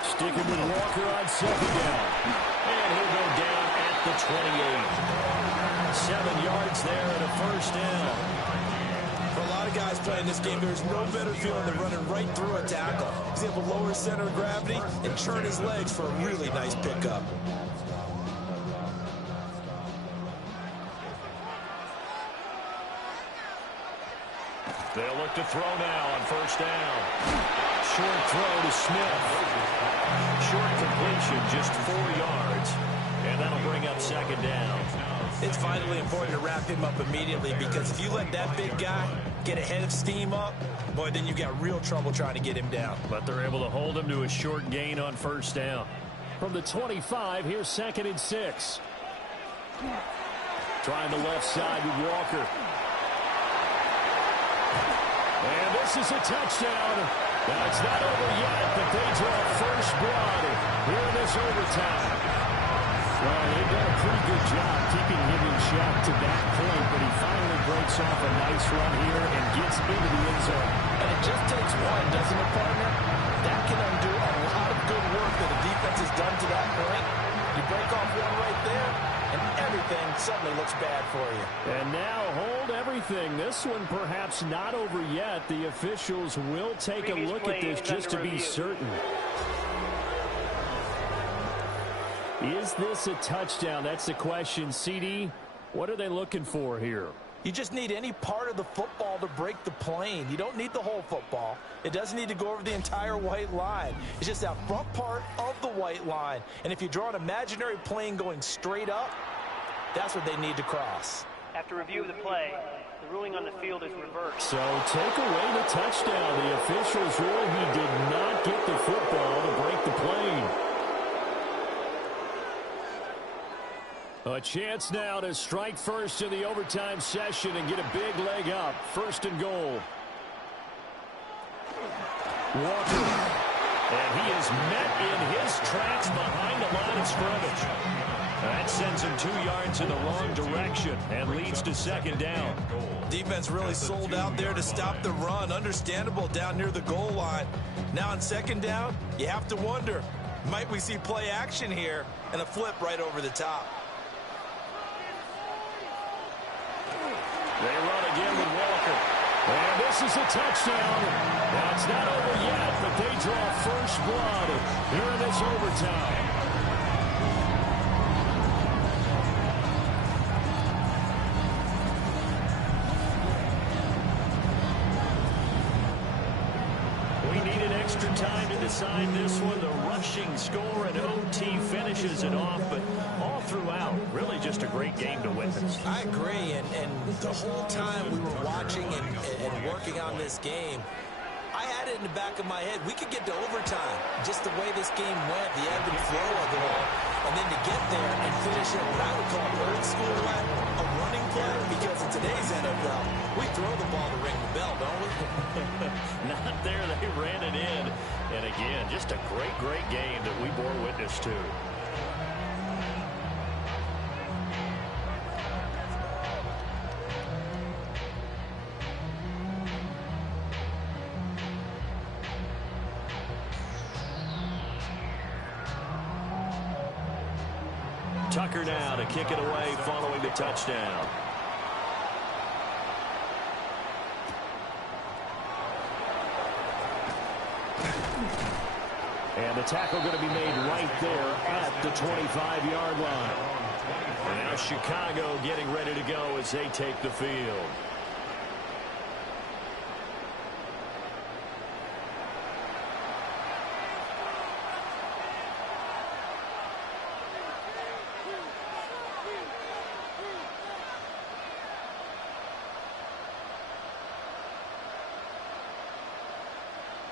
Sticking with Walker on second down. And he'll go down at the 28. 7 yards there and a first down. For a lot of guys playing this game, there's no better feeling than running right through a tackle. He's able to lower his center of gravity and turn his legs for a really nice pickup. They'll look to throw now on first down. Short throw to Smith. Short completion, just 4 yards. And that'll bring up second down. It's vitally important to wrap him up immediately, because if you let that big guy get a head of steam up, boy, then you got real trouble trying to get him down. But they're able to hold him to a short gain on first down. From the 25, here's second and 6. Trying the left side with Walker. And this is a touchdown. That's not over yet, but they draw first blood here in this overtime. Well, they've done a pretty good job keeping him in check to that point, but he finally breaks off a nice run here and gets into the end zone. And it just takes one, doesn't it, partner? That can undo a lot of good work that the defense has done to that point. You break off one right there, and everything suddenly looks bad for you. And now hold everything. This one perhaps not over yet. The officials will take a look at this just to be certain. Is this a touchdown? That's the question. CD, what are they looking for here? You just need any part of the football to break the plane. You don't need the whole football. It doesn't need to go over the entire white line. It's just that front part of the white line. And if you draw an imaginary plane going straight up, that's what they need to cross. After review of the play, the ruling on the field is reversed. So take away the touchdown. The officials rule he did not get the football to break the plane. A chance now to strike first in the overtime session and get a big leg up. First and goal. Walker. And he is met in his tracks behind the line of scrimmage. That sends him 2 yards in the wrong direction and leads to second down. Defense really sold out there to stop the run. Understandable down near the goal line. Now on second down, you have to wonder, might we see play action here and a flip right over the top? They run again with Walker. And this is a touchdown. Now it's not over yet, but they draw first blood here in this overtime. We needed extra time to decide this one. The rushing score and OT finishes it off, but all throughout, really just a great game to witness. I agree, and the whole time we were watching and working on this game, I had it in the back of my head. We could get to overtime, just the way this game went, the ebb and flow of it all. And then to get there and finish it what I would call an old school way, a running play, because in today's NFL, we throw the ball to ring the bell, don't we? Not there. They ran it in. And again, just a great, great game that we bore witness to. Tucker now to kick it away following the touchdown. And the tackle going to be made right there at the 25-yard line. And now Chicago getting ready to go as they take the field.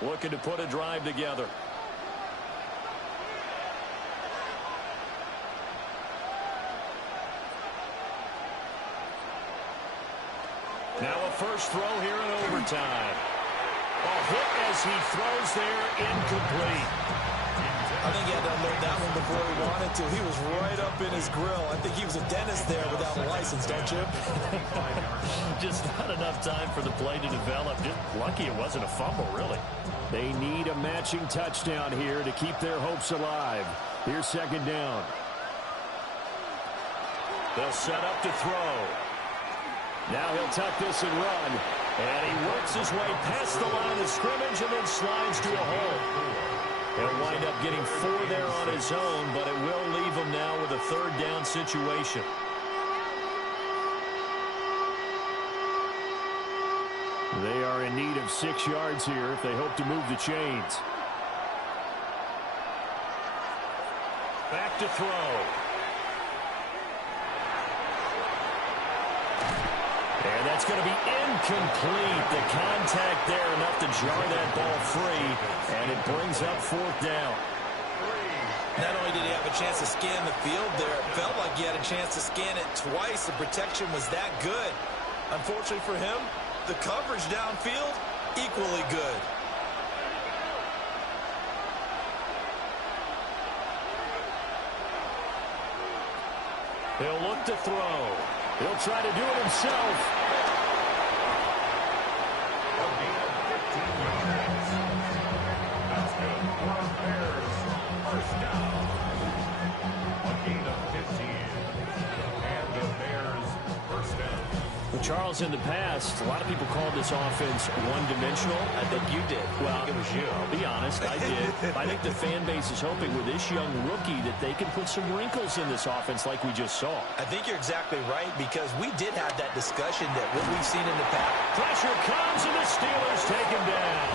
Looking to put a drive together. Now a first throw here in overtime. hit as he throws there, incomplete. I think he had to unload that one before he wanted to. He was right up in his grill. I think he was a dentist there without a license, don't you? Just not enough time for the play to develop. Just lucky it wasn't a fumble, really. They need a matching touchdown here to keep their hopes alive. Here's second down. They'll set up to throw. Now he'll tuck this and run. And he works his way past the line of scrimmage and then slides to a hole. He'll wind up getting 4 there on his own, but it will leave him now with a third down situation. They are in need of 6 yards here if they hope to move the chains. Back to throw. And that's going to be incomplete. The contact there enough to jar that ball free, and it brings up 4th down. Not only did he have a chance to scan the field there, it felt like he had a chance to scan it twice. The protection was that good. Unfortunately for him, the coverage downfield, equally good. He'll look to throw. He'll try to do it himself. That's good for the Bears. First down. A gain of 15. And the Bears first down. Well, Charles, in the past, a lot of people called this offense one-dimensional. I think you did. Well, I think it was you. I'll be honest, I did. I think the fan base is hoping with this young rookie that they can put some wrinkles in this offense like we just saw. I think you're exactly right, because we did have that discussion that what we've seen in the past. Pressure comes, and the Steelers take him down.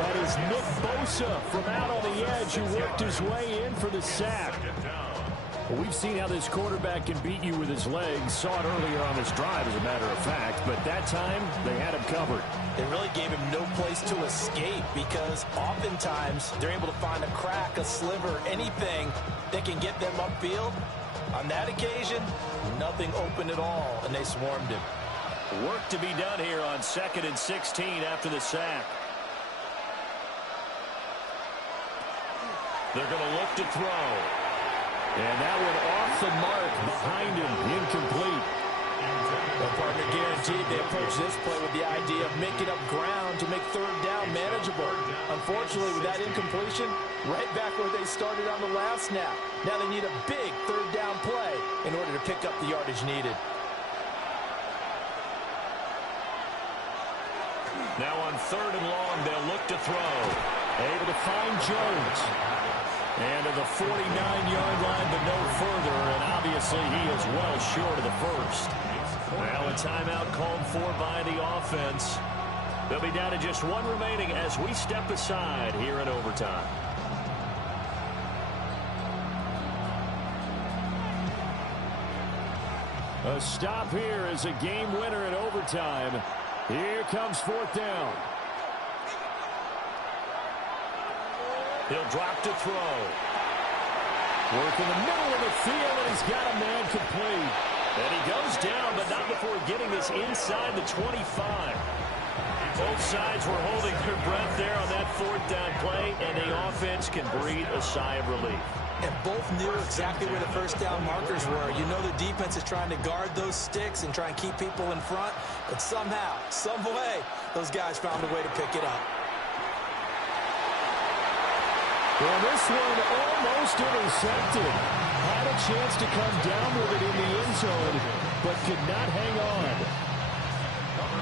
That is Nick Bosa from out on the edge who worked his way in for the sack. Well, we've seen how this quarterback can beat you with his legs. Saw it earlier on this drive, as a matter of fact. But that time, they had him covered. It really gave him no place to escape, because oftentimes they're able to find a crack, a sliver, anything that can get them upfield. On that occasion, nothing open at all, and they swarmed him. Work to be done here on 2nd and 16 after the sack. They're going to look to throw. And that one off the mark behind him, incomplete. Well, partner, guaranteed they approach this play with the idea of making up ground to make 3rd down manageable. Unfortunately, with that incompletion, right back where they started on the last snap. Now they need a big 3rd down play in order to pick up the yardage needed. Now on 3rd and long, they'll look to throw. Able to find Jones. And to the 49-yard line, but no further. And obviously, he is well short of the first. Now a timeout called for by the offense. They'll be down to just 1 remaining as we step aside here in overtime. A stop here is a game winner in overtime. Here comes 4th down. He'll drop to throw. Work in the middle of the field, and he's got a man complete. And he goes down, but not before getting this inside the 25. Both sides were holding their breath there on that 4th down play, and the offense can breathe a sigh of relief. And both knew exactly where the 1st down markers were. You know the defense is trying to guard those sticks and try and keep people in front, but somehow, some way, those guys found a way to pick it up. Well, this one almost intercepted. Had a chance to come down with it in the end zone, but could not hang on.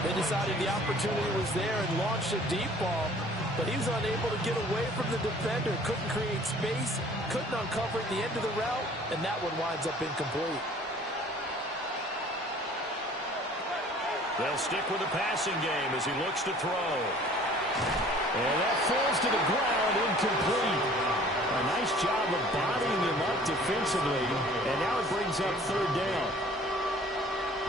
They decided the opportunity was there and launched a deep ball, but he was unable to get away from the defender. Couldn't create space, couldn't uncover at the end of the route, and that one winds up incomplete. They'll stick with the passing game as he looks to throw. And that falls to the ground, incomplete. A nice job of bodying him up defensively, and now it brings up 3rd down.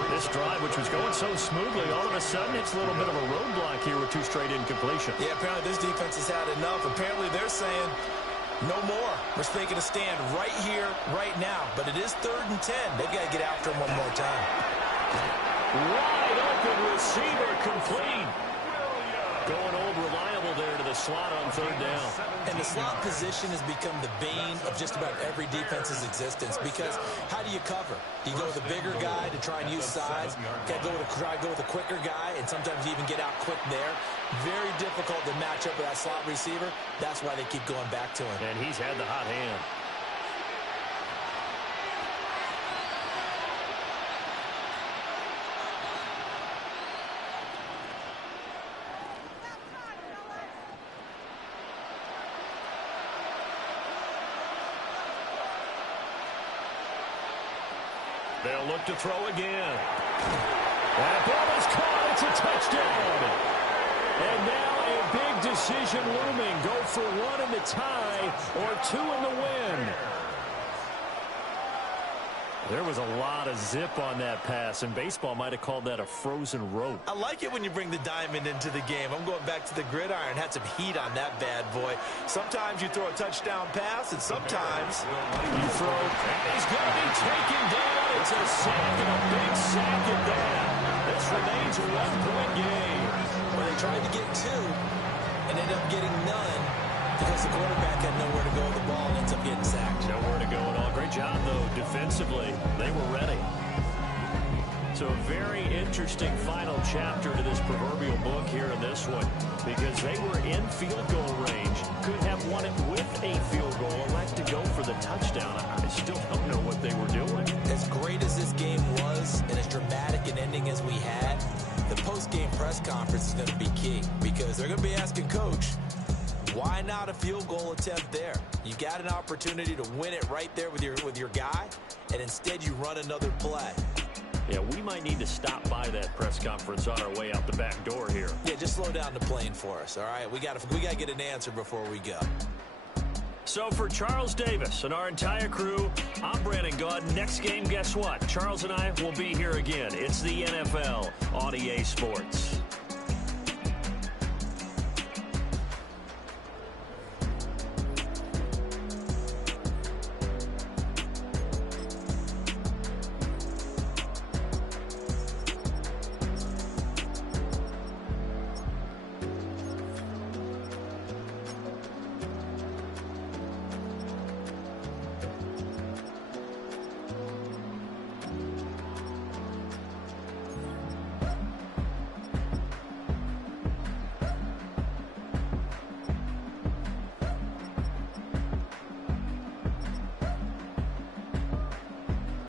This drive, which was going so smoothly, all of a sudden it's a little bit of a roadblock here with 2 straight incompletions. Yeah, apparently this defense has had enough. Apparently they're saying, no more. We're making a stand right here, right now. But it is 3rd and 10. They've got to get after him one more time. Wide open receiver complete. Going old reliable there to the slot on third down. And the slot position has become the bane of just about every defense's existence, because how do you cover? Do you go with a bigger guy to try and use size? You try to go with a quicker guy, and sometimes you even get out quick there. Very difficult to match up with that slot receiver. That's why they keep going back to him. And he's had the hot hand. They'll look to throw again. That ball is caught. It's a touchdown. And now a big decision looming. Go for one in the tie or two in the win. There was a lot of zip on that pass, and baseball might have called that a frozen rope. I like it when you bring the diamond into the game. I'm going back to the gridiron. Had some heat on that bad boy. Sometimes you throw a touchdown pass, and sometimes you throw. He's going to be taken down. It's a sack, and a big sack at that. This remains a one-point game. Well, they tried to get two and ended up getting none because the quarterback had nowhere to go with the ball and ends up getting sacked. Nowhere to go at all. Great job, though, defensively. They were ready. So a very interesting final chapter to this proverbial book here in this one, because they were in field goal range, could have won it with a field goal, elect to go for the touchdown. I still don't know what they were doing. As great as this game was and as dramatic an ending as we had, the post-game press conference is going to be key, because they're going to be asking Coach, why not a field goal attempt there? You got an opportunity to win it right there with your guy, and instead you run another play. Yeah, we might need to stop by that press conference on our way out the back door here. Yeah, just slow down the plane for us, all right? We got to get an answer before we go. So for Charles Davis and our entire crew, I'm Brandon Gaud. Next game, guess what? Charles and I will be here again. It's the NFL on EA Sports.